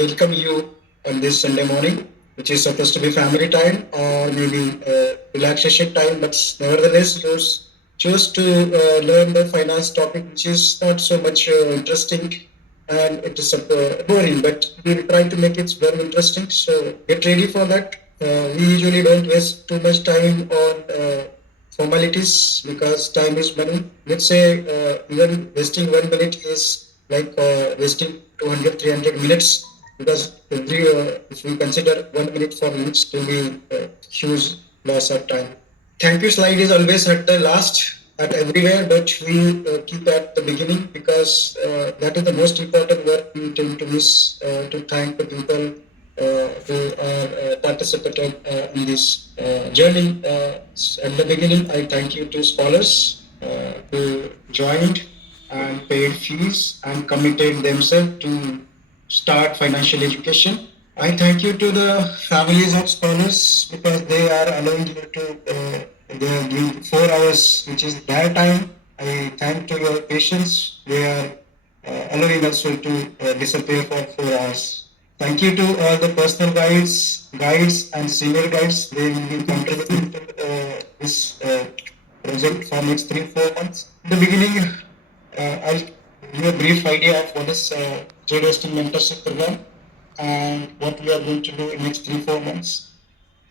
welcome you on this Sunday morning, which is supposed to be family time or maybe relaxation time, but nevertheless, you choose to learn the finance topic, which is not so much interesting and it is boring, but we will try to make it very interesting. So get ready for that. We usually don't waste too much time on formalities because time is money. Let's say even wasting 1 minute is like wasting 200, 300 minutes because if we consider 1 minute for minutes to be huge loss of time. Thank you slide is always at the last at everywhere, but we keep at the beginning because that is the most important work we tend to miss to thank the people who are participated in this journey. At the beginning, I thank you to scholars who joined and paid fees and committed themselves to start financial education. I thank you to the families of scholars because they are allowing you to they are giving 4 hours, which is their time. I thank to your patience. They are allowing us to disappear for 4 hours. Thank you to all the personal guides and senior guides. They will be contributing to this project for next 3-4 months. In the beginning, I'll give a brief idea of what is trade hosting mentorship program and what we are going to do in next 3-4 months.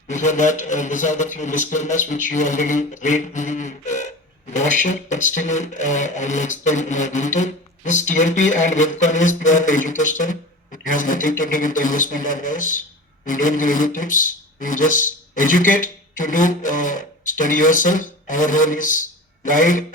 Before that, these are the few disclaimers which you already read in the brochure, but still I'll explain in more detail. This TLP and webcon is purely educational. It has nothing to do with the investment advice. We don't give any tips. We just educate to do study yourself. Our role is guide,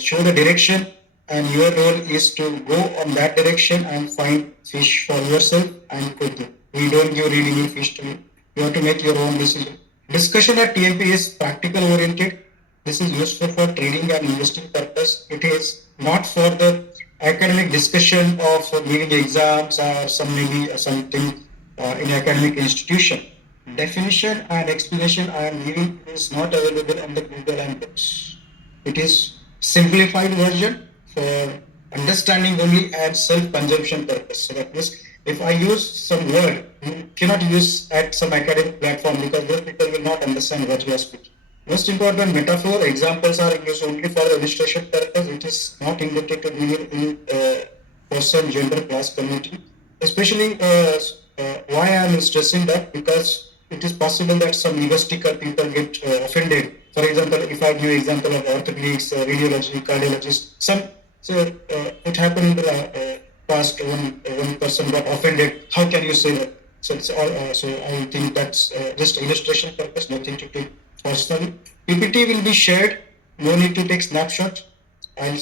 show the direction, and your role is to go on that direction and find fish for yourself and cook them. We don't give really new fish to you. You have to make your own decision. Discussion at TMP is practical oriented. This is useful for trading and investing purpose. It is not for the academic discussion of giving exams or some maybe something in academic institution. Definition and explanation I am giving is not available on the Google and books. It is simplified version for understanding only and self-consumption purpose. So that means if I use some word, you cannot use at some academic platform because those people will not understand what you are speaking. Most important metaphor examples are used only for illustration purpose. It is not intended to be in person, gender, class, community. Especially why I am stressing that because it is possible that some egotistical people get offended. For example, if I give example of orthopedics, radiology, cardiologist, it happened in the past. One person got offended. How can you say that? So it's all. So I think that's just illustration purpose, nothing to do personally. PPT will be shared. No need to take snapshot. I'll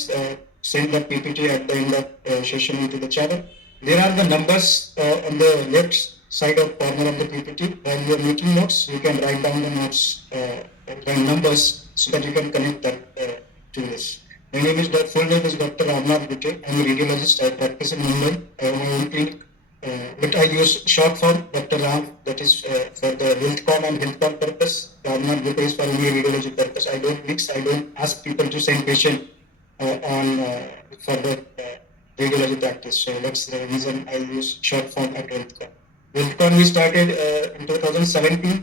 send the PPT at the end of session into the channel. There are the numbers on the left side of corner of the PPT. While you are making notes, you can write down the notes and numbers so that you can connect that to this. My name is full name is Dr. Ramnath Gute. I'm a radiologist. I practice in Mumbai. I have my own clinic. But I use short form Dr. Ram, that is for the healthcom and healthcom purpose. Ramnath Gute is for only radiology purpose. I don't mix. I don't ask people to send patient for the radiology practice. So that's the reason I use short form at healthcom. Healthcom we started in 2017.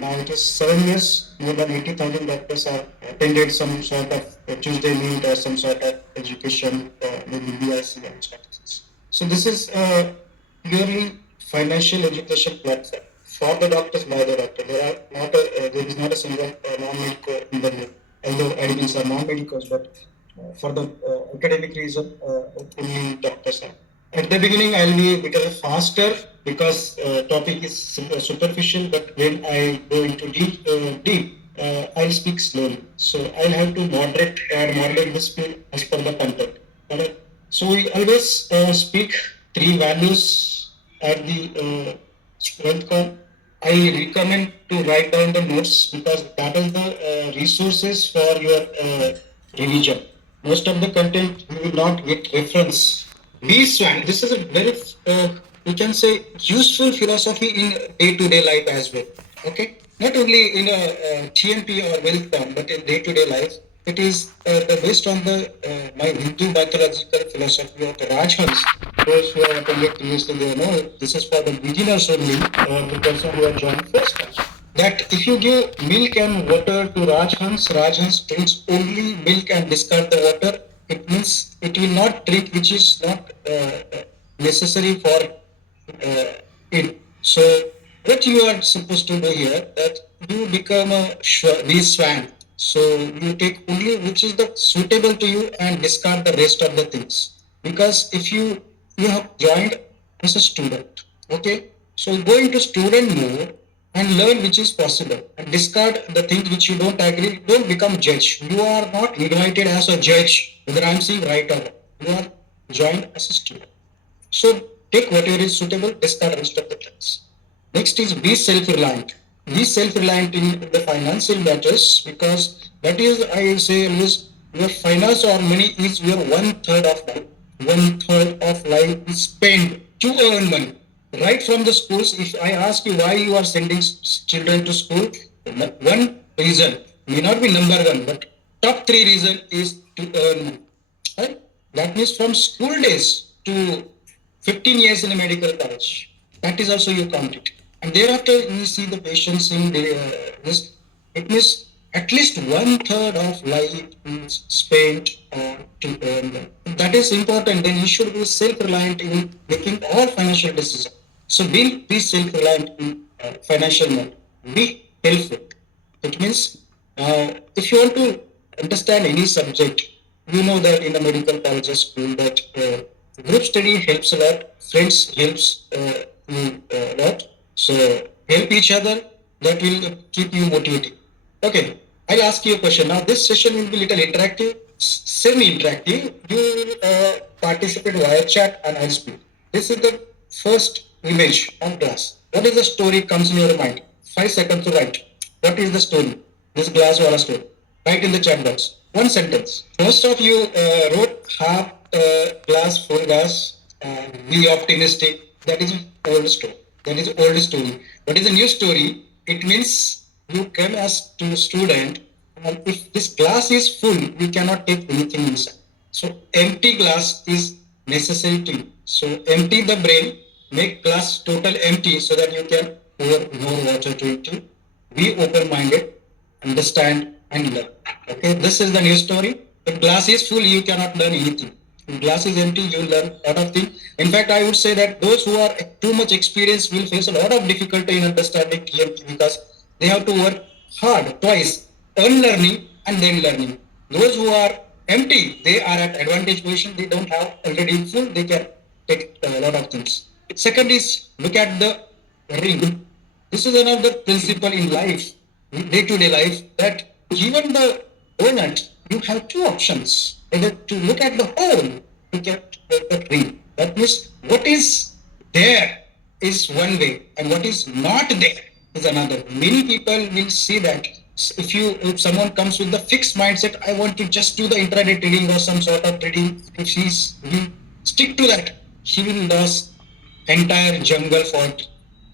Now it is 7 years. More than 80,000 doctors have attended some sort of Tuesday meet or some sort of education, maybe BIC and strategies. So this is purely financial education platform for the doctors by the doctor. There is not a single non-medical in the name. Although admins are non-medicals, but for the academic reason, only doctors are. At the beginning, I'll be a bit faster because topic is superficial. But when I go into deep, I'll speak slowly. So I'll have to moderate the speed as per the content. Alright. So we always speak 3 values at the welcome. I recommend to write down the notes because that is the resources for your revision. Most of the content you will not get reference. B-SWAN, this is a very, you can say, useful philosophy in day-to-day life as well. Okay, not only in a TMP or welcome, but in day-to-day life. It is based on the my Hindu mythological philosophy of the Rajhans. those who have attended previously, they know this is for the beginners only, or the person who have joined first time. That if you give milk and water to Rajhans drinks only milk and discard the water. It means it will not drink, which is not necessary for it. So what you are supposed to do here, that you become a swan. So you take only which is the suitable to you and discard the rest of the things. Because if you have joined as a student, okay, so go into student mode and learn which is possible and discard the things which you don't agree. Don't become judge. You are not invited as a judge whether I'm saying right or wrong. You are joined as a student. So take whatever is suitable, discard rest of the things. Next is be self-reliant. Be self-reliant in the financial matters, because that is, I will say, is your finance or money is your one third of life. One third of life is spent to earn money. Right from the schools, if I ask you why you are sending children to school, one reason may not be number one, but top three reason is to earn money. Right? That means from school days to 15 years in a medical college. That is also you count it. And thereafter, you see the patients in this. It means at least one third of life is spent to earn them. If that is important, then you should be self-reliant in making all financial decisions. So be self-reliant in financial matter. Be helpful. It means if you want to understand any subject, you know that in a medical college or school that group study helps a lot, friends helps you a lot. So help each other. That will keep you motivated. Okay, I'll ask you a question. Now this session will be little interactive, semi-interactive. You will participate via chat and I'll speak. This is the first image on class. What is the story comes in your mind? 5 seconds to write. What is the story? This glass wala story. Write in the chat box. One sentence. Most of you wrote half glass, full glass, be optimistic. That is old story. That is old story. What is a new story? It means you come as to student, and if this glass is full, you cannot take anything inside. So empty glass is necessary to you. So empty the brain, make glass total empty so that you can pour more water to it. Be open-minded, understand and learn. Okay, this is the new story. If glass is full, you cannot learn anything. If glass is empty, you learn a lot of things. In fact, I would say that those who are too much experienced will face a lot of difficulty in understanding TMT, because they have to work hard twice, unlearning and then learning. Those who are empty, they are at advantage position. They don't have already full. They can take a lot of things. Second is look at the ring. This is another principle in life, day-to-day life, that given the donut, you have two options. Either to look at the whole, look at the ring. That means what is there is one way, and what is not there is another. Many people will see that if someone comes with the fixed mindset, I want to just do the intraday trading or some sort of trading, if he stick to that, he will lose entire jungle for.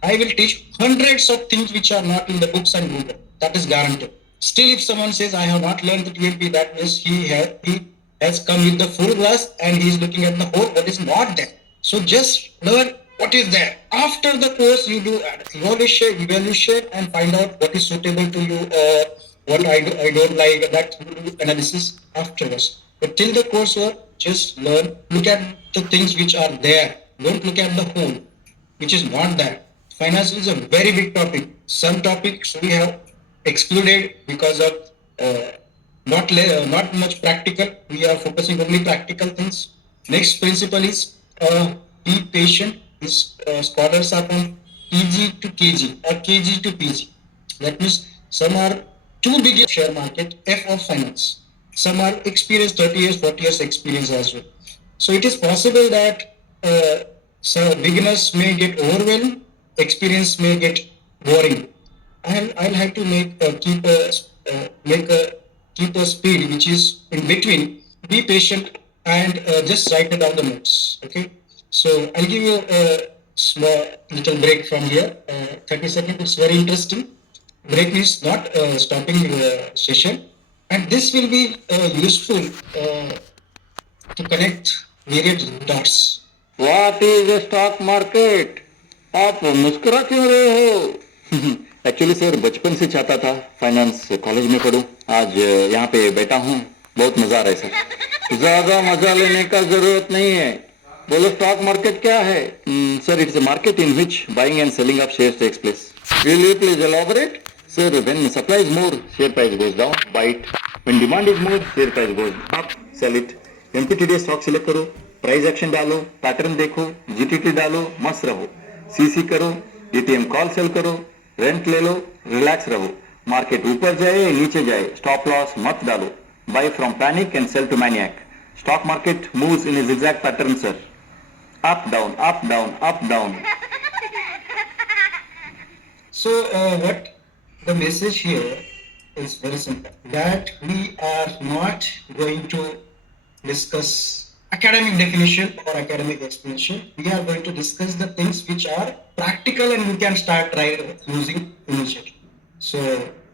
I will teach hundreds of things which are not in the books and Google. That is guaranteed. Still, if someone says, I have not learned the TLP, that means he has come with the full glass and he is looking at the whole, what is not there. So just learn what is there. After the course, you do evaluation and find out what is suitable to you or what I don't like. That analysis afterwards. But till the course work, just learn. Look at the things which are there. Don't look at the whole, which is not there. Finance is a very big topic. Some topics we have excluded because of not much practical. We are focusing only practical things. Next principle is be patient. These scholars are from PG to KG or KG to PG. That means some are too big in share market, F of finance. Some are experienced, 30 years, 40 years experience as well. So it is possible that so beginners may get overwhelmed, experience may get boring. I'll have to keep a speed which is in between. Be patient and just write down the notes. Okay. So I'll give you a small little break from here. 30 seconds. It's very interesting. Break is not stopping your session, and this will be useful to connect various dots. What is a stock market? आप मुस्कुरा क्यों रहे हो? Actually sir बचपन से चाहता था finance college में पढूं। आज यहाँ पे बैठा हूँ, बहुत मजा आ रहा है सर। ज्यादा मजा लेने का जरूरत नहीं है। बोलो स्टॉक मार्केट क्या है? Sir it's a market in which buying and selling of shares takes place. Will you please elaborate? Sir, when supply is more, share price goes down, buy it. When demand is more, share price goes up, sell it. MPTD stock select करो, price action डालो, pattern देखो, GTT डालो, मस्त रहो। CC करो, DTM call sell करो, rent ले लो, relax रहो। मार्केट ऊपर जाए नीचे जाए, स्टॉप लॉस मत डालो। Buy from panic and sell to maniac. Stock market moves in a zigzag pattern, sir. Up, down, up, down, up, down. So, what the message here is very simple, that we are not going to discuss academic definition or academic explanation. We are going to discuss the things which are practical and we can start try using immediately. So,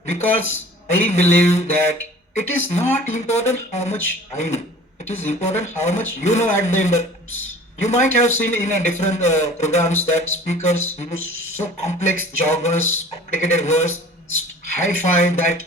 because I believe that it is not important how much I know, it is important how much you know at the end of it. You might have seen in a different programs that speakers use so complex joggers, complicated words, hi-fi that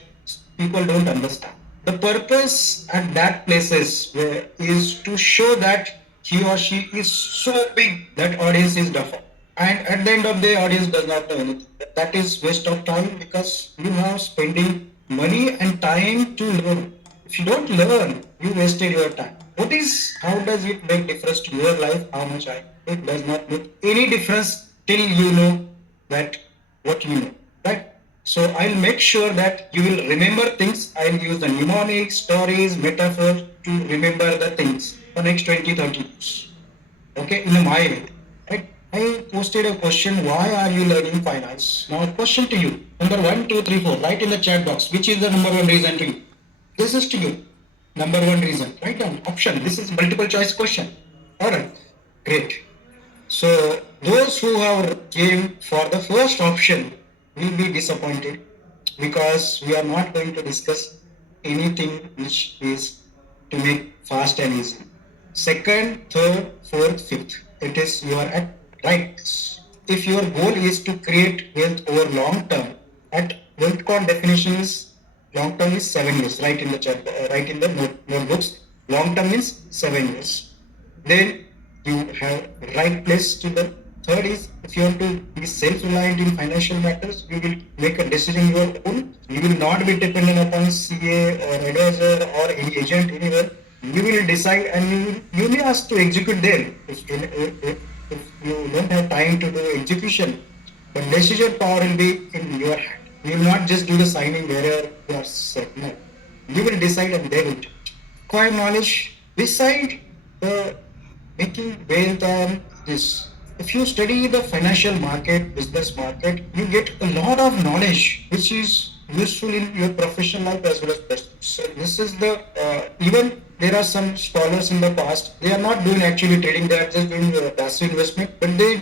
people don't understand. The purpose at that places is to show that he or she is so big that audience is deaf. And at the end of the day, audience does not know anything. That is waste of time because you are spending money and time to learn. If you don't learn, you wasted your time. What is, how does it make difference to your life? How much I? It does not make any difference till you know that what you know, right? So I'll make sure that you will remember things. I'll use the mnemonics, stories, metaphors to remember the things for next 20, 30 years. Okay, in my way. Right? I posted a question, why are you learning finance? Now question to you. Number 1, 2, 3, 4. Write in the chat box, which is the number one reason to you? This is to you. Number one reason. Write down option. This is multiple choice question. Alright. Great. So those who have came for the first option will be disappointed because we are not going to discuss anything which is to make fast and easy. Second, third, fourth, fifth. It is you are at right. If your goal is to create wealth over long term, at WealthCon definition is long term is 7 years. Write in the chat, write in the notebooks. Long term is 7 years. Then you have right place to the third is if you want to be self-reliant in financial matters, you will make a decision your own. You will not be dependent upon CA or advisor or any agent anywhere. You will decide and you will ask to execute there. If you don't have time to do execution, but decision power will be in your hand. You will not just do the signing wherever you are set. No. You will decide and they will do it. Acquire knowledge beside the making wealth on this. If you study the financial market, business market, you get a lot of knowledge which is useful in your professional life as well as personal. So this is the even there are some scholars in the past. They are not doing actually trading; they are just doing passive investment. But they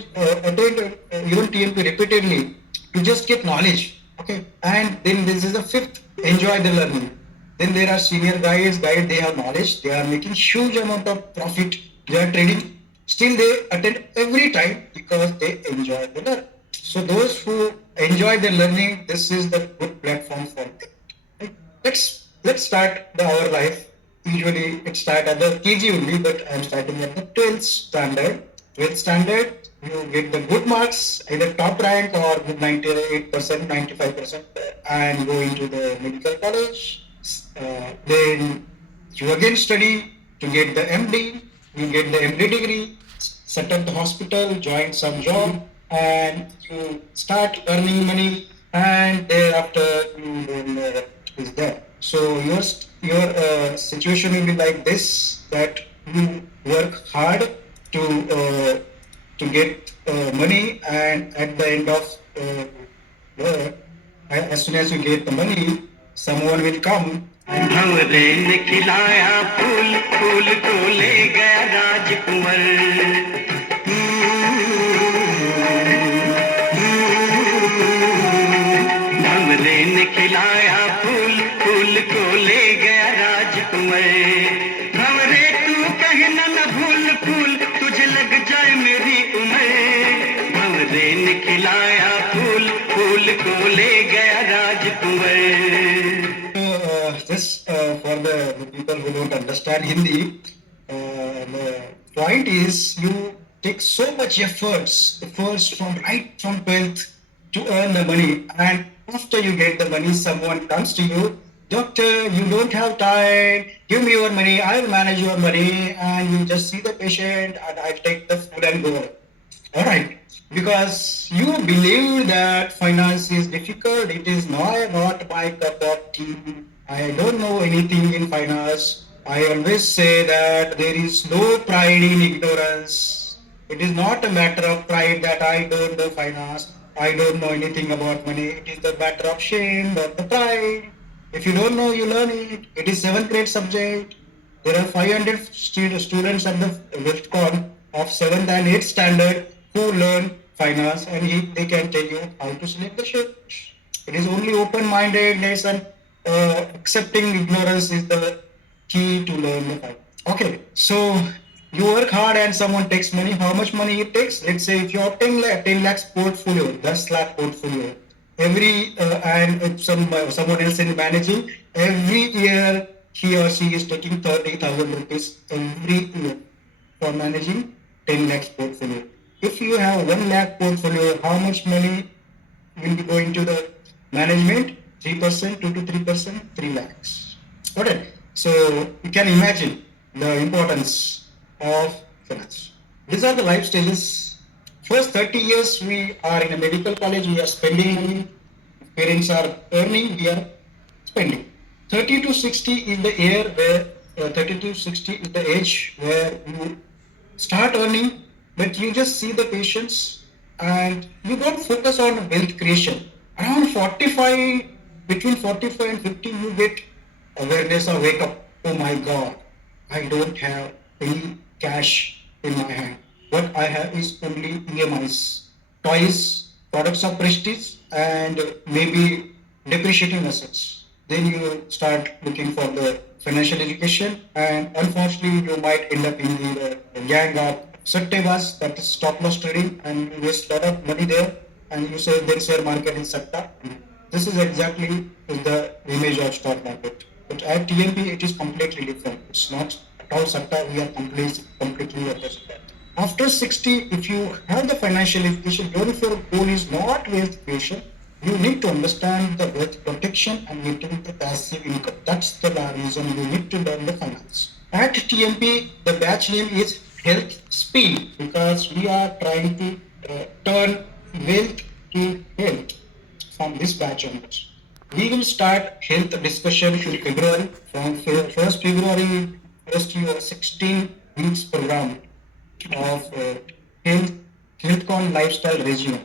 attend even TMP repeatedly to just get knowledge. Okay, and then this is the fifth: enjoy the learning. Then there are senior guys, they have knowledge, they are making huge amount of profit, they are trading. Still they attend every time because they enjoy the learning. So those who enjoy the learning, this is the good platform for them. Right? Let's start our life. Usually it start at the KG only, but I'm starting at the 12th standard. 12th standard, you get the good marks, either top rank or good 98%, 95%, and go into the medical college. Then you again study to get the MD, you get the MD degree, set up the hospital, join some job, and you start earning money, and thereafter you then is there. So your situation will be like this: that you work hard to get money, and at the end of work, as soon as you get the money, someone will come. भंवरे ने खिलाया फूल फूल को ले गया राजकुंवर भंवरे ने खिलाया फूल फूल को ले गया राजकुंवर भंवरे तू कहना न भूल फूल तुझे लग जा जाए मेरी उम्र, भंवरे ने खिलाया फूल, फूल को ले गया राजकुंवर. Just for the people who don't understand Hindi, the point is you take so much efforts from right from 12th to earn the money, and after you get the money, someone comes to you, doctor, you don't have time, give me your money, I'll manage your money, and you just see the patient, and I'll take the food and go. All right. Because you believe that finance is difficult, it is not my cup of tea. I don't know anything in finance. I always say that there is no pride in ignorance. It is not a matter of pride that I don't know finance, I don't know anything about money. It is the matter of shame, not the pride. If you don't know, you learn it. It is seventh grade subject. There are 500 students at the WIFCON of 7th and 8th standard who learn finance, and they can tell you how to select the share. It is only open-mindedness and accepting ignorance is the key to learn the finance. Okay, so you work hard and someone takes money. How much money it takes? Let's say if you have 10 lakhs portfolio, 10 lakh portfolio, every and if someone else is managing, every year he or she is taking 30,000 rupees every year for managing 10 lakhs portfolio. If you have 1 lakh portfolio, how much money will be going to the management? 3%, 2 to 3%, 3 lakhs. Okay, so you can imagine the importance of finance. These are the life stages. First 30 years we are in a medical college, we are spending money. Parents are earning, we are spending. 30 to 60 is the year where 30 to 60 is the age where you start earning, but you just see the patients and you don't focus on wealth creation. Around 45, between 45 and 50, you get awareness or wake up. Oh my God, I don't have any cash in my hand. What I have is only EMIs, toys, products of prestige, and maybe depreciating assets. Then you start looking for the financial education, and unfortunately, you might end up in the gang of sattebas, that is stop loss trading, and you waste a lot of money there. And you say then share market in satta. This is exactly the image of stock market. But at TMP, it is completely different. It's not at all satta. We are completely opposite. After 60, if you have the financial education, even if your goal is not wealth creation, you need to understand the wealth protection and getting the passive income. That's the reason you need to learn the finance. At TMP, the batch name is Health Speed because we are trying to turn wealth to health from this batch onwards. We will start health discussion in February. From 1st February, first year 16 weeks program of health healthcon lifestyle regime.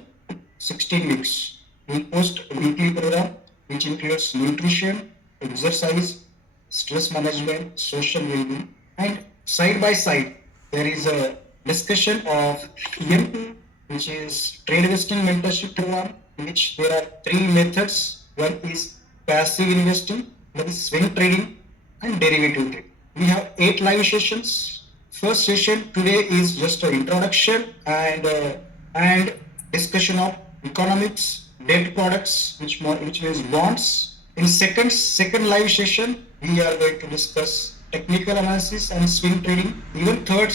16 weeks. We post a weekly program which includes nutrition, exercise, stress management, social well-being, and side by side there is a discussion of EMP, which is trade investing mentorship program, in which there are three methods. One is passive investing, one is swing trading, and derivative trading. We have 8 live sessions. First session today is just an introduction and discussion of economics, debt products, which means bonds. In second live session, we are going to discuss technical analysis and swing trading. Even third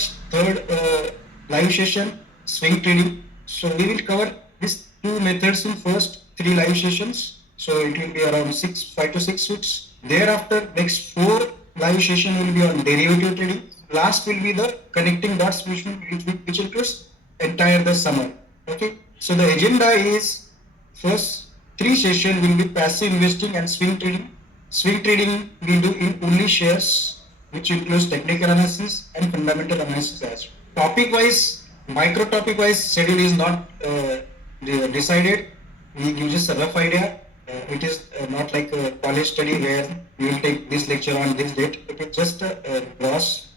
live session, swing trading. So we will cover these two methods in first 3 live sessions. So it will be around 5 to 6 weeks. Thereafter, next 4 live session will be on derivative trading. Last will be the connecting dots, which includes entire the summer. Okay. So the agenda is first 3 sessions will be passive investing and swing trading. Swing trading we do in only shares, which includes technical analysis and fundamental analysis as well. Topic wise, micro topic wise schedule is not decided. We give just a rough idea. It is not like a college study where we will take this lecture on this date. It is just a gross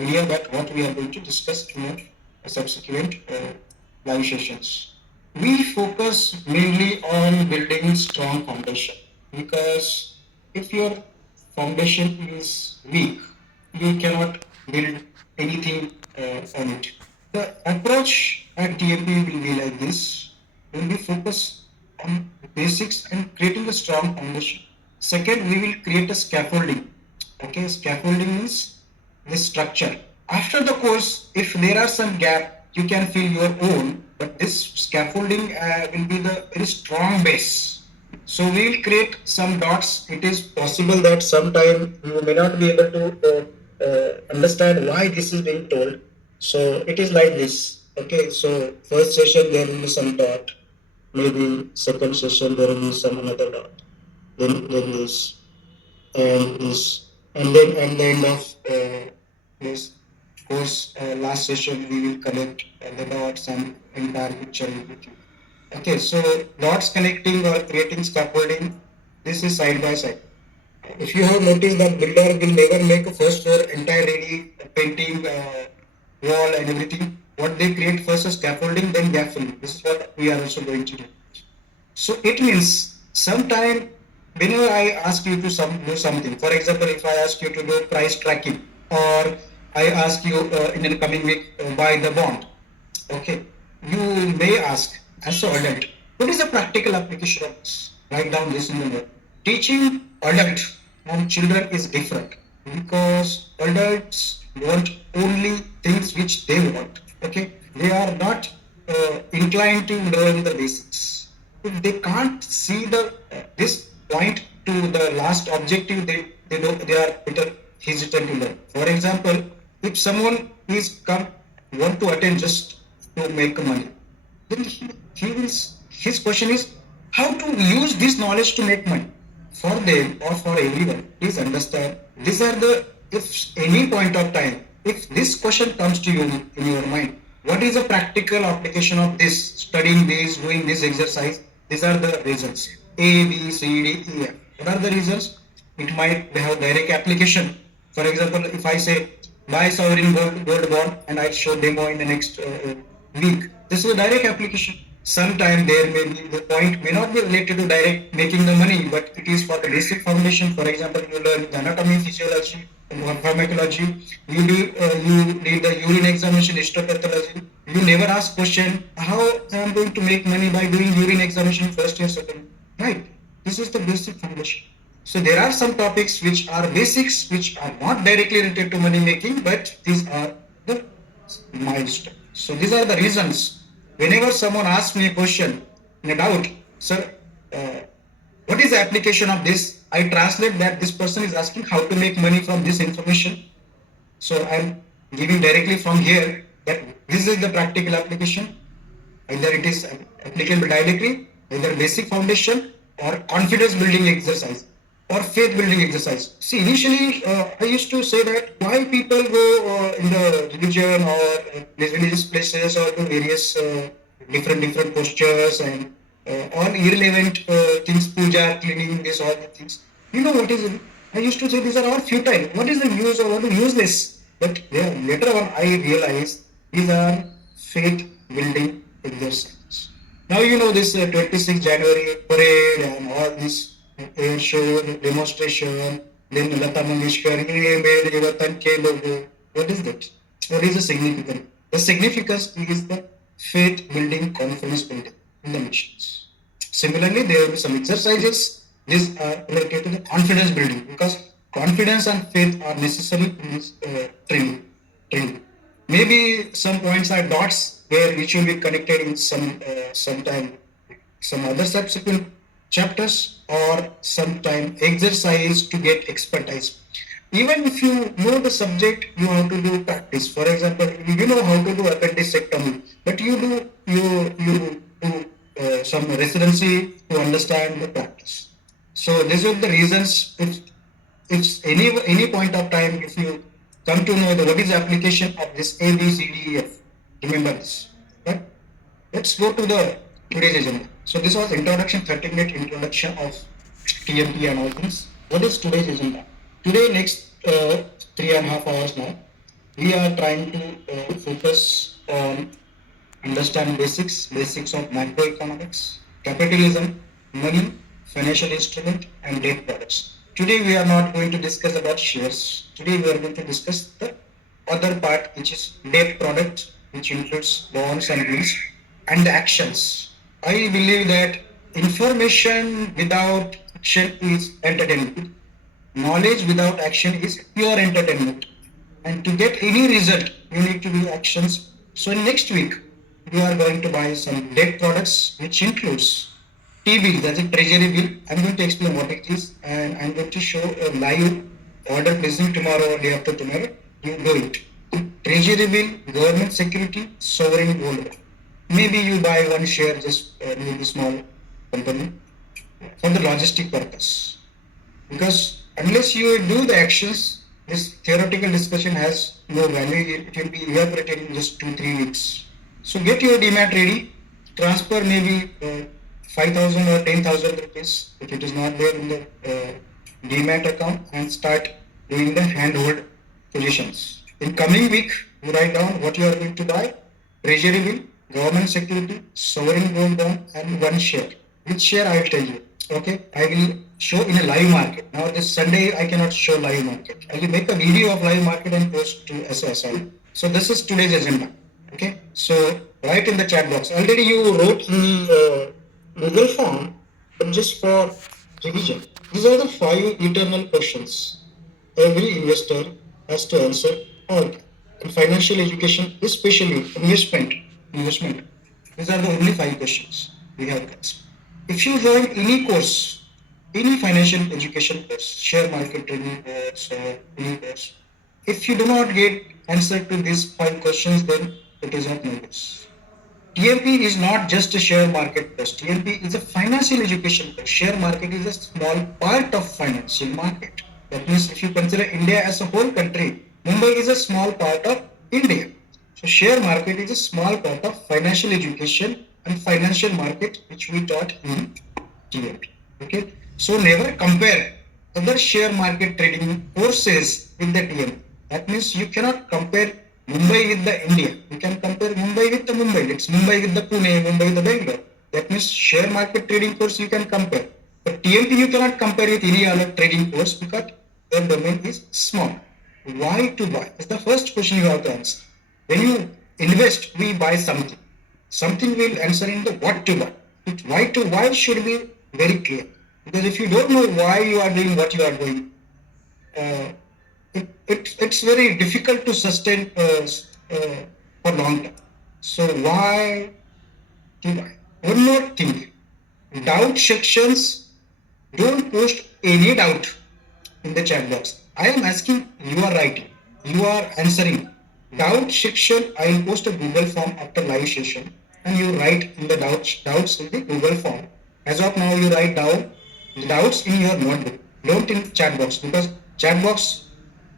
idea that what we are going to discuss in a subsequent live sessions. We focus mainly on building strong foundation because if your foundation is weak, you cannot build anything on it. The approach at TMP will be like this. We will be focused on basics and creating a strong foundation. Second, we will create a scaffolding. Okay, scaffolding means the structure. After the course, if there are some gap, you can fill your own. But this scaffolding will be the very strong base. So we will create some dots. It is possible that sometime you may not be able to understand why this is being told. So it is like this. Okay, so first session there will be some dot. Maybe second session there will be some another dot. Then this and this, and then at the end of this course, last session we will connect the dots and entire picture with you. Okay, so dots connecting or creating scaffolding, this is side by side. If you have noticed that builder will never make a first floor entire ready painting wall and everything. What they create first is scaffolding, then gap filling. This is what we are also going to do. So it means sometime whenever I ask you to do something, for example, if I ask you to do price tracking or I ask you in the coming week buy the bond, okay, you may ask as an adult, what is the practical application of this? Write down this in the note. Teaching adult and children is different because adults want only things which they want. Okay, they are not inclined to learn the basics. If they can't see the this point to the last objective, they are better hesitant to learn. For example, if someone is come want to attend just to make money, then he will, his question is how to use this knowledge to make money for them or for everyone. Please understand, these are the, if any point of time, if this question comes to you in your mind, what is the practical application of this, studying this, doing this exercise? These are the reasons. A, B, C, D, E, F. What are the reasons? It might have direct application. For example, if I say buy sovereign gold bond and I show demo in the next week, this is a direct application. Sometime there may be the point may not be related to direct making the money, but it is for the basic foundation. For example, you learn the anatomy, physiology, pharmacology. You read the urine examination, histopathology. You never ask question how I am going to make money by doing urine examination first year, second year. Right? This is the basic foundation. So there are some topics which are basics, which are not directly related to money making, but these are the milestone. So these are the reasons. Whenever someone asks me a question in a doubt, sir, uh, what is the application of this? I translate that this person is asking how to make money from this information. So I'm giving directly from here that this is the practical application. Either it is applicable directly, either basic foundation or confidence building exercise or faith building exercise. See, initially I used to say that why people go in the religion or religious places or to various different postures and all irrelevant things, puja, cleaning, this, all the things. You know what is it? I used to say these are all futile. What is the use or what is useless? But yeah, later on I realized these are faith building exercises. Now you know this 26th January parade and all this air show, demonstration, then Lata Mangeshkar, "Ye mere watan ke logo." What is that? What is the significance? The significance is the faith building, confidence building in the missions. Similarly, there will be some exercises. These are related to the confidence building because confidence and faith are necessary in this training. Maybe some points are dots where which will be connected in sometime some other subsequent chapters or sometime exercise to get expertise. Even if you know the subject, you have to do practice. For example, you know how to do appendicectomy, but you do some residency to understand the practice. So these are the reasons. If any point of time, if you come to know the what is the application of this A B C D E F, remember this. Right? Let's go to the today's agenda. So this was introduction, 30-minute introduction of TMT and all things. What is today's agenda? Today, next 3.5 hours now, we are trying to focus on understand basics of macroeconomics, capitalism, money, financial instrument, and debt products. Today we are not going to discuss about shares. Today we are going to discuss the other part, which is debt product which includes bonds and bills, and the actions. I believe that information without action is entertainment. Knowledge without action is pure entertainment. And to get any result, you need to do actions. So next week, we are going to buy some debt products, which includes T-bill, that's a treasury bill. I'm going to explain what it is, and I'm going to show a live order placing tomorrow or day after tomorrow. You do it. Treasury bill, government security, sovereign gold. Maybe you buy one share, just maybe small company, for the logistic purpose. Because unless you do the actions, this theoretical discussion has no value. It will be evaporated in just 2-3 weeks. So get your demat ready. Transfer maybe 5,000 or 10,000 rupees if it is not there in the demat account, and start doing the handhold positions. In coming week, you write down what you are going to buy: treasury bill, government security, sovereign gold bond, and one share. Which share I will tell you. Okay, I will show in a live market. Now this Sunday I cannot show live market. I will make a video of live market and post to SSL. So this is today's agenda. Okay, so write in the chat box. Already you wrote in the Google form, but just for revision. These are the 5 eternal questions every investor has to answer all time. In financial education, especially investment. These are the only 5 questions we have asked. If you join any course, any financial education course, share market training course or any course, if you do not get answer to these 5 questions, then it is not no use. TMP is not just a share market course. TMP is a financial education course. Share market is a small part of financial market. That means if you consider India as a whole country, Mumbai is a small part of India. So share market is a small part of financial education and financial market which we taught in TMP. Okay. So never compare other share market trading courses with the TMP. That means you cannot compare Mumbai with the India. You can compare Mumbai with the Mumbai. It's Mumbai with the Pune, Mumbai with the Bangalore. That means share market trading course you can compare. But TMP you cannot compare with any other trading course because their domain is small. Why to buy? That's the first question you have to answer. When you invest, we buy something. Something will answer in the what to buy. Why should be very clear. Because if you don't know why you are doing what you are doing, uh, it's very difficult to sustain for long term. So why to buy? One more thing, doubt sections, don't post any doubt in the chat box. I am asking, you are writing, you are answering. Doubt section, I will post a Google form after live session, and you write in the doubts in the Google form. As of now, you write down the doubts in your notebook, don't in chat box, because chat box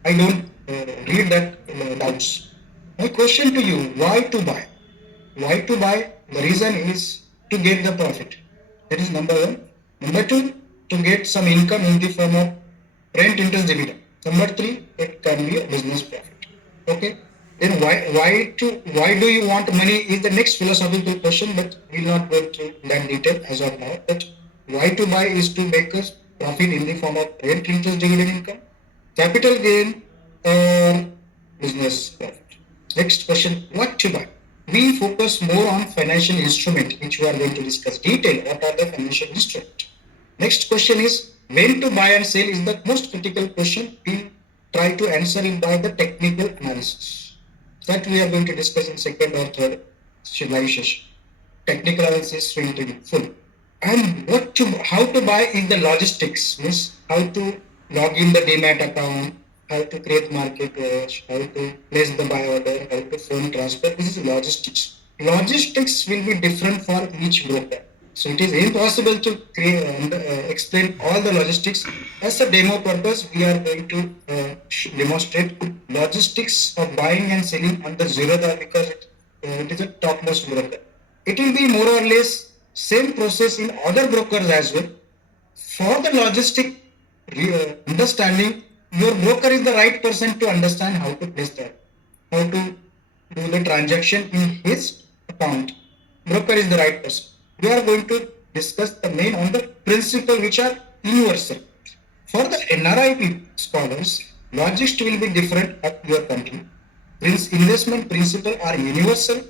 I don't read that doubts. My question to you: why to buy? Why to buy? The reason is to get the profit. That is number one. Number two, to get some income in the form of rent, interest, dividend. Number three, it can be a business profit. Okay. Then why do you want money is the next philosophical question, but we'll not go into that detail as of now. But why to buy is to make us profit in the form of rent, interest, dividend income, capital gain, or business profit. Next question, what to buy? We focus more on financial instrument, which we are going to discuss detail. What are the financial instrument? Next question is when to buy and sell is the most critical question. We try to answer it by the technical analysis. That we are going to discuss in second or third live session. Technical analysis will be full. And how to buy is the logistics, means how to log in the demat account, how to create market watch, how to place the buy order, how to phone transfer. This is logistics. Logistics will be different for each broker. So it is impossible to explain all the logistics. As a demo purpose, we are going to demonstrate logistics of buying and selling on the Zerodha because it is a topmost broker. It will be more or less same process in other brokers as well. For the logistic understanding, your broker is the right person to understand how to place that, how to do the transaction in his account. Broker is the right person. We are going to discuss the main on the principle which are universal. For the NRI scholars, logistics will be different at your country. Investment principles are universal.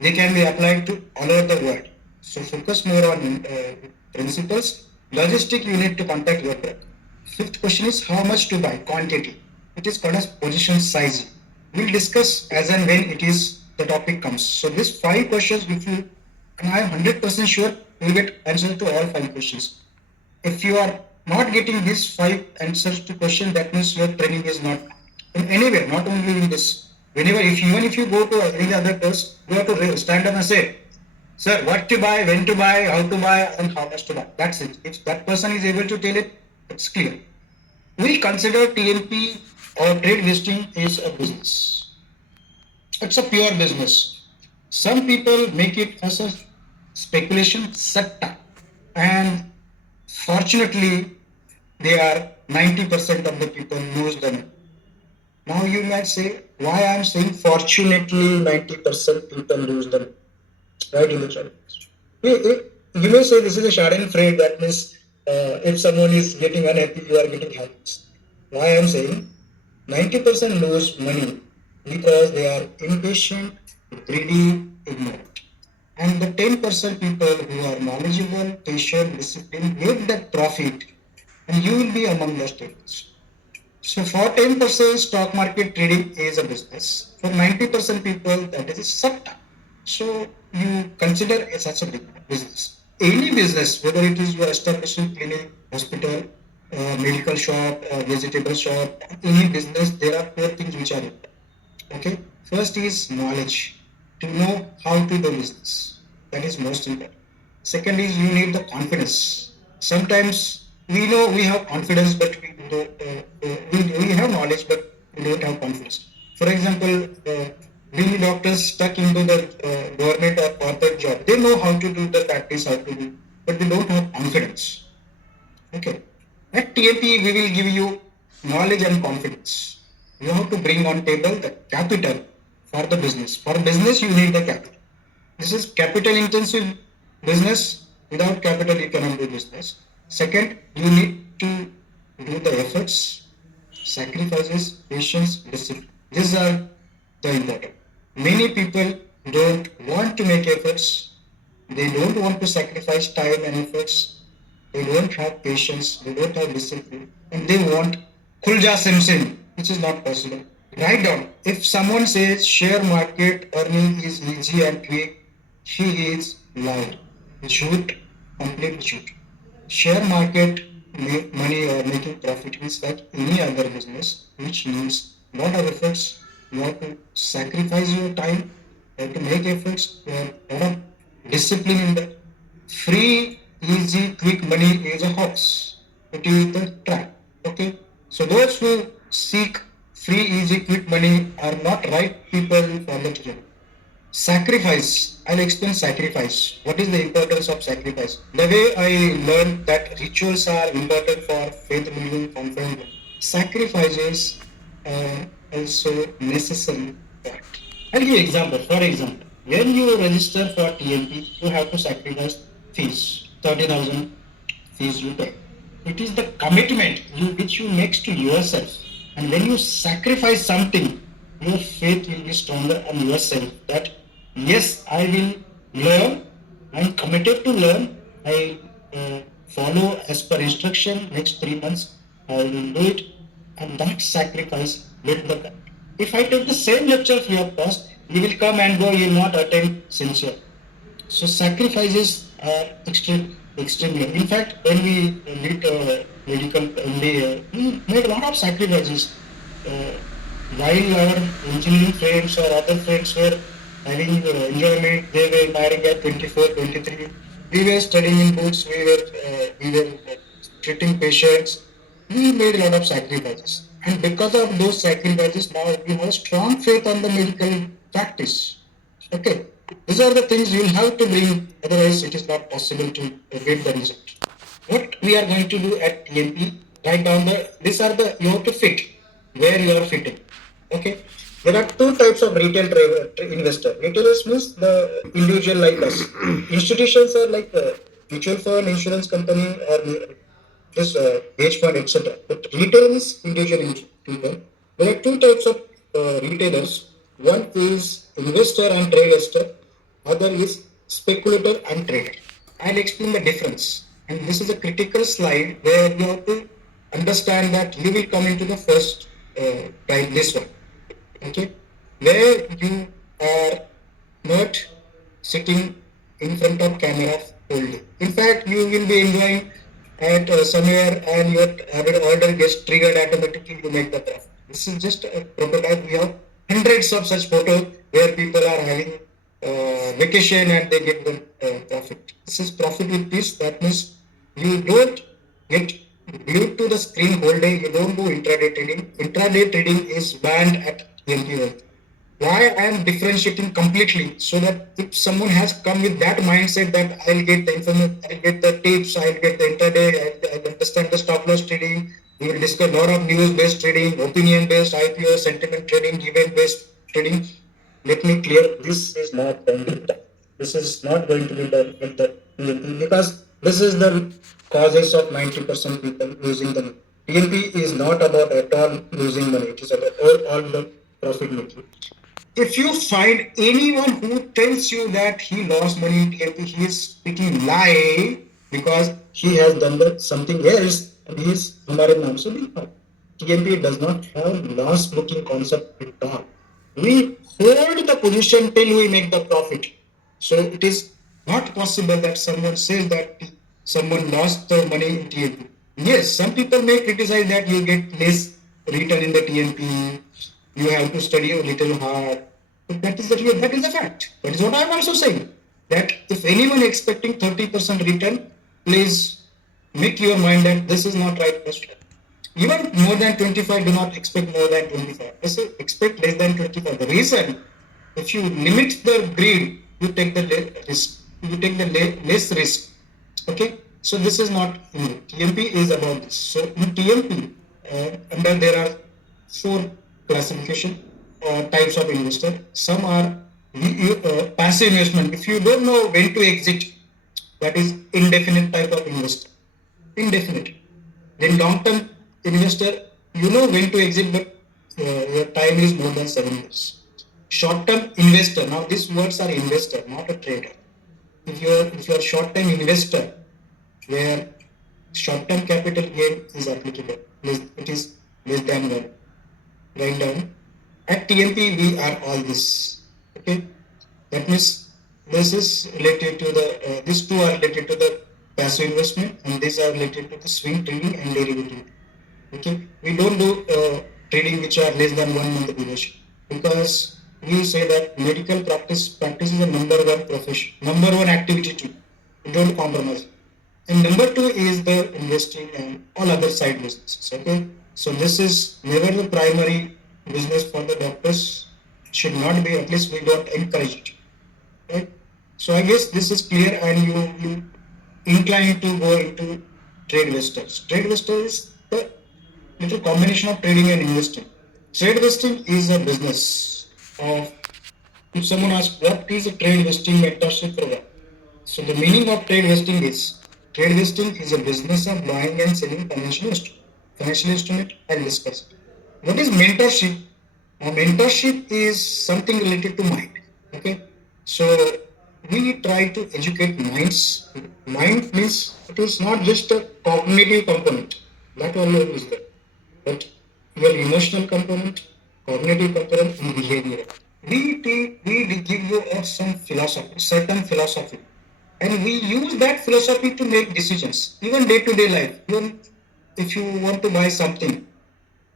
They can be applied to all over the world. So focus more on principles. Logistic, you need to contact your broker. Fifth question is how much to buy, quantity. It is called as position sizing. We'll discuss as and when it is the topic comes. So these five questions, if you, and I am 100% sure you will get answer to all five questions. If you are not getting these five answers to question, that means your training is not in anywhere, not only in this. Whenever, if even if you go to any other course, you have to stand up and say, "Sir, what to buy, when to buy, how to buy, and how much to buy." That's it. If that person is able to tell it, it's clear. We consider TNP or trade listing is a business. It's a pure business. Some people make it as a speculation sector, and fortunately, they are 90% of the people lose them. Now you might say, why I'm saying fortunately 90% people lose them, right in the chart. You may say this is a Schadenfreude, that means if someone is getting unhappy, you are getting happy. Why I'm saying 90% lose money because they are impatient, greedy, ignorant. And the 10% people who are knowledgeable, patient, disciplined, make that profit, and you will be among the students. So for 10% stock market trading is a business. For 90% people that is a sector. So you consider it such a big business. Any business, whether it is your establishing clinic, hospital, medical shop, vegetable shop, any business, there are four things which are important. Okay. First is knowledge, to know how to do business. That is most important. Second is you need the confidence. Sometimes we know we have confidence, but we don't. We have knowledge, but we don't have confidence. For example, many doctors stuck into the government or corporate job. They know how to do the practice, how to do, but they don't have confidence. Okay. At TAP, we will give you knowledge and confidence. You have to bring on table the capital for the business. For business, you need the capital. This is capital intensive business. Without capital, you cannot do business. Second, you need to do the efforts, sacrifices, patience, discipline. These are the important. Many people don't want to make efforts. They don't want to sacrifice time and efforts. They don't have patience. They don't have discipline. And they want Kulja Simpson, which is not possible. Write down. If someone says share market earning is easy and quick, he is lying. Shoot, complete shoot. Share market make money or making profit is like any other business, which needs lot of efforts. You have to sacrifice your time, you have to make efforts, you have lot of discipline in that. Free, easy, quick money is a hoax. It is the trap. Okay. So those who seek free, easy, quick money are not right people for the job. Sacrifice. I'll explain sacrifice. What is the importance of sacrifice? The way I learned that rituals are important for faith building, confidence. Sacrifices are also necessary. I'll give you example. For example, when you register for TNP, you have to sacrifice fees, 30,000 fees you pay. It is the commitment which you make to yourself. And when you sacrifice something, your faith will be stronger on yourself that yes, I will learn, I am committed to learn, I follow as per instruction next 3 months, I will do it, and that sacrifice will the. If I take the same lecture free of cost, you will come and go, you will not attend sincere. So sacrifices are extremely. In fact, when we did medical MBA, we made a lot of sacrifices. Uh, while our engineering friends or other friends were having enjoyment, they were marrying at 24, 23. We were studying in books. We were treating patients. We made a lot of sacrifices, and because of those sacrifices, now we have strong faith on the medical practice. Okay, these are the things you'll have to bring, otherwise it is not possible to get the result. What we are going to do at TNP, write down these are the, you have to fit where you are fitting. Okay, there are two types of retail investor. Retailers means the individual like us. Institutions are like mutual fund, insurance company, or this hedge fund, etc. But retail is individual people. There are two types of retailers. One is investor and trader, other is speculator and trader. I'll explain the difference. And this is a critical slide where you have to understand that you will come into the first right this one. Okay, where you are not sitting in front of camera whole day. In fact, you will be enjoying at somewhere and your order gets triggered automatically to make the profit. This is just a prototype. We have hundreds of such photos where people are having vacation and they get the profit. This is profit with peace. That means you don't get glued to the screen whole day. You don't do intraday trading. Intraday trading is banned at TMT. Why I am differentiating completely, so that if someone has come with that mindset that I'll get the information, I'll get the tips, I'll get the intraday, I'll understand the stop loss trading, we will discuss a lot of news based trading, opinion based, IPO, sentiment trading, event based trading. Let me clear, this is not going to be done. This is not going to be done with the TNP, because this is the causes of 90% people losing the money. TNP is not about at all losing money. It is about all the profit making. If you find anyone who tells you that he lost money in TMP, he is speaking lie, because he has done something else and he is हमारे नाम से नहीं था. TMP does not have loss booking concept at all. We hold the position till we make the profit. So it is not possible that someone says that someone lost the money in TMP. Yes, some people may criticize that you get less return in the TMP, you have to study a little hard. But that is a fact. That is what I am also saying. That if anyone expecting 30% return, please make your mind that this is not right. Even more than 25, do not expect more than 25. Just expect less than 25. The reason, if you limit the greed, you take the risk. You take the less risk. Okay, so this is not TMP is about this. So in TMP, under there are four classification types of investor. Some are passive investment. If you don't know when to exit, that is indefinite type of investor. Indefinite. Then long-term investor, you know when to exit, but your time is more than 7 years. Short-term investor. Now these words are investor, not a trader. If you're short-term investor, where short-term capital gain is applicable, it is less than one. Write down. At TMP, we are all this. Okay, that means this is related to the these two are related to the passive investment, and these are related to the swing trading and derivative. Okay, we don't do trading which are less than 1 month duration, because we say that medical practice is the number one profession, number one activity too. We don't compromise. And number two is the investing and all other side businesses. Okay, so this is never the primary business for the doctors. Should not be. At least we don't encourage it. Right. So I guess this is clear, and you inclined to go into trade investors. Trade investors is the little combination of trading and investing. Trade investing is a business of, if someone asks what is a trade investing mentorship program, so the meaning of trade investing is a business of buying and selling financial instrument. Financial instrument, I'll discuss it. What is mentorship? Mentorship is something related to mind. Okay, so we try to educate minds. Mind means it is not just a cognitive component. That alone is there, but your emotional component, cognitive component, and behavior. We give you some philosophy, certain philosophy, and we use that philosophy to make decisions, even day to day life. Even if you want to buy something,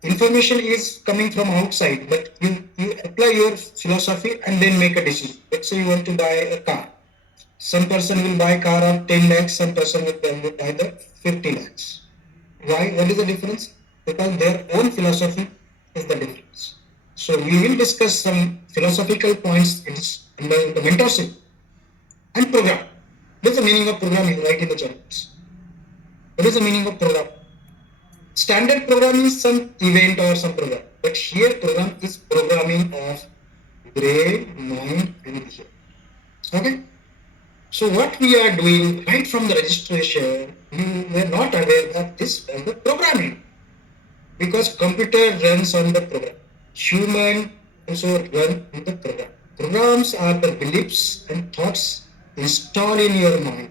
information is coming from outside, but you apply your philosophy and then make a decision. Let's say you want to buy a car. Some person will buy a car of 10 lakhs, some person will buy the 50 lakhs. Why? What is the difference? Because their own philosophy is the difference. So we will discuss some philosophical points in the mentorship and program. What is the meaning of program? You write in the journals. What is the meaning of program? Standard program is some event or some program, but here program is programming of brain, mind, and behavior. Okay. So what we are doing right from the registration, you were not aware that this was the programming, because computer runs on the program. Human also run in the program. Programs are the beliefs and thoughts installed in your mind,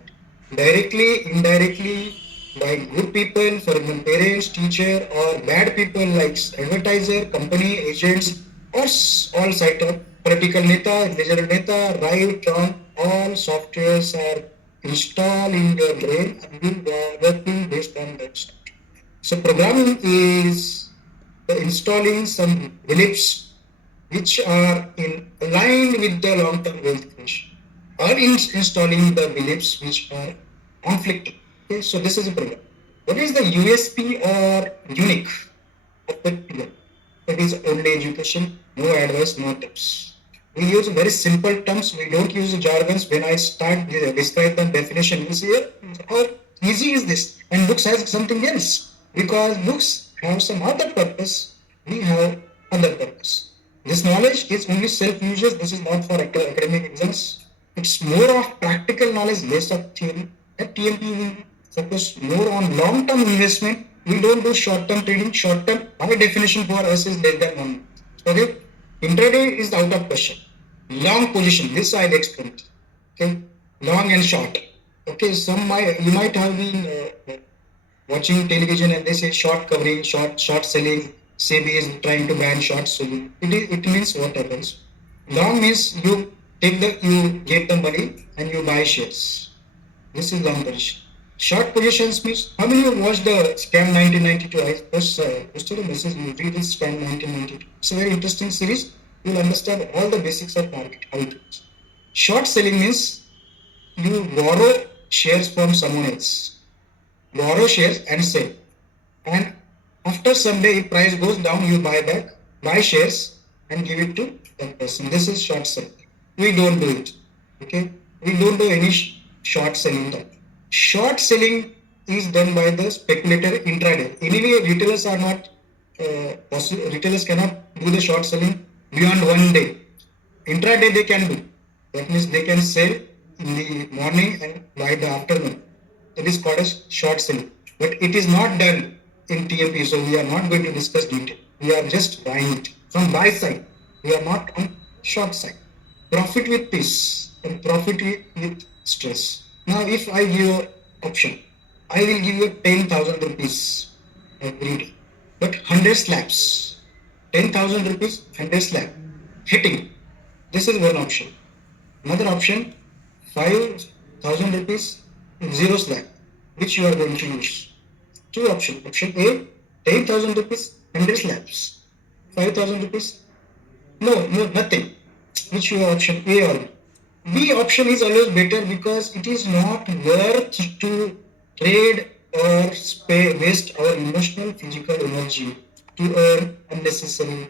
directly, indirectly, by good people, for example, parents, teacher, or bad people like advertiser, company, agents, or all side of political neta, religious neta, right, wrong, all softwares are installed in your brain and will working based on that software. So programming is installing some beliefs which are in line with the long-term wealth creation, or installing the beliefs which are conflicting. Okay, so this is a program. What is the USP or unique of the program? It is only education, no advice, no tips. We use very simple terms. We don't use jargons. When I start describe the definition, you see how easy is this? And books has something else because books have some other purpose. We have other purpose. This knowledge is only self-users. This is not for academic exams. It's more of practical knowledge, less of theory. At TMP, we focus more on long-term investment. We don't do short-term trading. Short-term, by definition, for us is less than 1 month. Okay, intraday is out of question. Long position. This I'll explain. Okay, long and short. Okay, you might have been watching television and they say short covering, short selling. SEBI is trying to ban short selling. It means what happens? Long means you get the money and you buy shares. This is long position. Short positions means how many of you watched the Scam 1992? I posted a message. You read this Scam 1992. It's a very interesting series. You'll understand all the basics of market how it works. Short selling means you borrow shares from someone else, borrow shares and sell. And after some day, if price goes down, you buy shares and give it to that person. This is short selling. We don't do it. Okay, we don't do any short selling type. Short selling is done by the speculator intraday. Anyway, retailers are not possible. Retailers cannot do the short selling beyond 1 day. Intraday they can do. That means they can sell in the morning and by the afternoon. It is called as short selling. But it is not done in TMP, so we are not going to discuss detail. We are just buying it from buy side. We are not on short side. Profit with peace and profit with stress. Now, if I give you option, I will give you 10,000 rupees every day, but 100 slaps. 10,000 rupees, 100 slab. Hitting. This is one option. Another option, 5,000 rupees, zero slab, which you are going to use. Two options. Option A, 10,000 rupees, 100 slabs. 5,000 rupees, no, nothing. Which your option A or B? B option is always better because it is not worth to trade or waste our emotional, physical energy to earn unnecessary.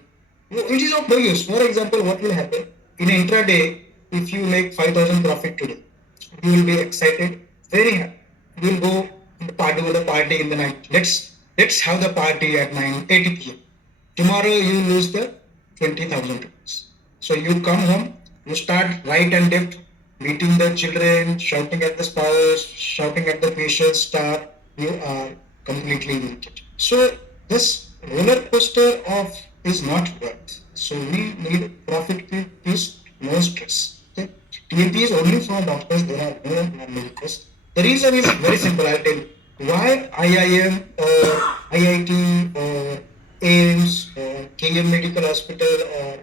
It is of no use. For example, what will happen in intraday if you make 5,000 profit today? You will be excited, very happy. You will go to the party in the night. Let's have the party at 9:80 p.m. Tomorrow you lose the 20,000 rupees. So you come home, you start right and left, beating the children, shouting at the spouse, shouting at the patient staff. You are completely irritated. So this roller coaster of is not worth. So we need profit peace, no stress. Okay? TNP is only for doctors. There are no non-medicals. The reason is very simple. I'll tell you why IIM or IIT or AIMS or KM Medical Hospital or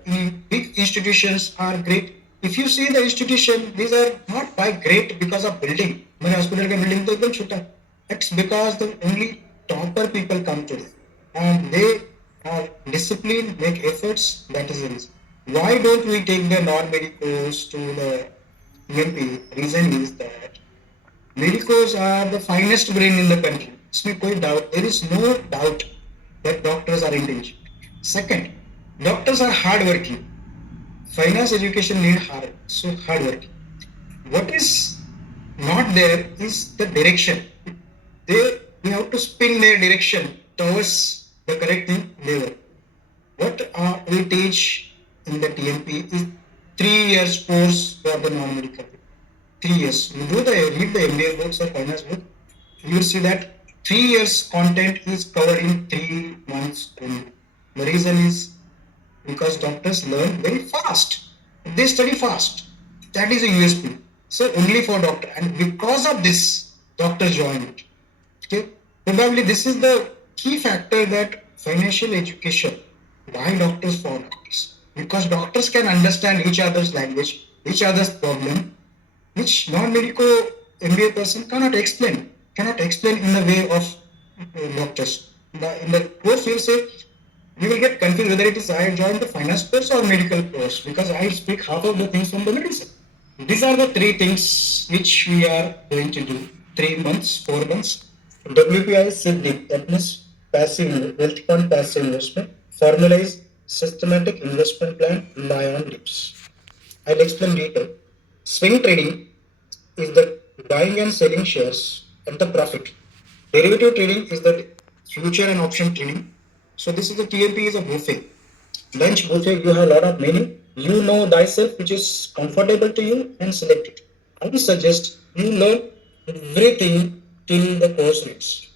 big institutions are great. If you see the institution, these are not by great because of building. मेरे hospital का building तो एकदम छोटा. It's because the only topper people come to them and they are disciplined, make efforts. That is the reason. Why don't we take the non-medicals to the EMP? Reason is that medicos are the finest brain in the country. इसमें कोई doubt. There is no doubt that doctors are intelligent. Second, doctors are hardworking. Finance education need hardworking. What is not there is the direction. They have to spin their direction towards the correct thing level. What we teach in the TMP is 3 years course for the non-medical. 3 years. You read the MBA books or finance book, you will see that 3 years content is covered in 3 months only. The reason is because doctors learn very fast. They study fast. That is a USP. So only for doctor, and because of this, doctors join it. Okay, probably this is the key factor that financial education. Why doctors for doctors? Because doctors can understand each other's language, each other's problem, which non-medical MBA person cannot explain in the way of doctors. In the core field, say, you will get confused whether it is I joined the finance course or medical course because I speak half of the things from the medicine. These are the three things which we are going to do. 3 months, 4 months. WPI SIP, that means passive wealth fund passive investment. Formalize systematic investment plan, lie on dips. I'll explain detail. Swing trading is the buying and selling shares at the profit. Derivative trading is the future and option trading. So this is the TMP is a buffet. Lunch buffet, you have a lot of menu. You know thyself which is comfortable to you and select it. I suggest you learn everything till the course ends.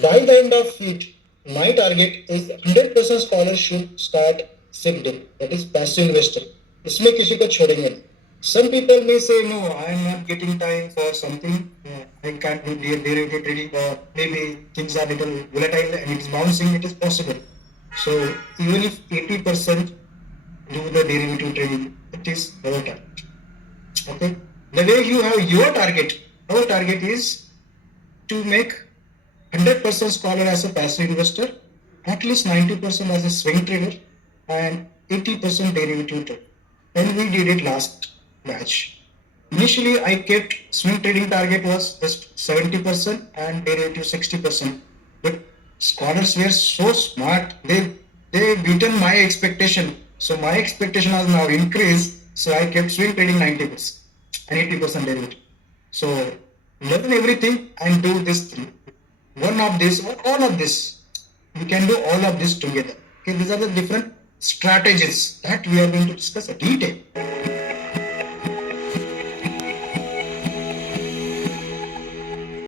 By the end of it, my target is 100% scholar should start SIP dip, that is passive investor. इसमें किसी को छोड़ेंगे नहीं. Some people may say, no, I am not getting time for something. I can't do derivative trading, or maybe things are little volatile and it is bouncing. It is possible. So even if 80% do the derivative trading, it is our target. Okay. The way you have your target, our target is to make 100% scholar as a passive investor, at least 90% as a swing trader, and 80% derivative trader. And we did it last batch. Initially, I kept swing trading target was just 70% and derivative 60%. But scholars were so smart, they beaten my expectation. So my expectation has now increased. So I kept swing trading 90% and 80% derivative. So learn everything and do this three. One of this or all of this. You can do all of this together. Okay, these are the different strategies that we are going to discuss in detail.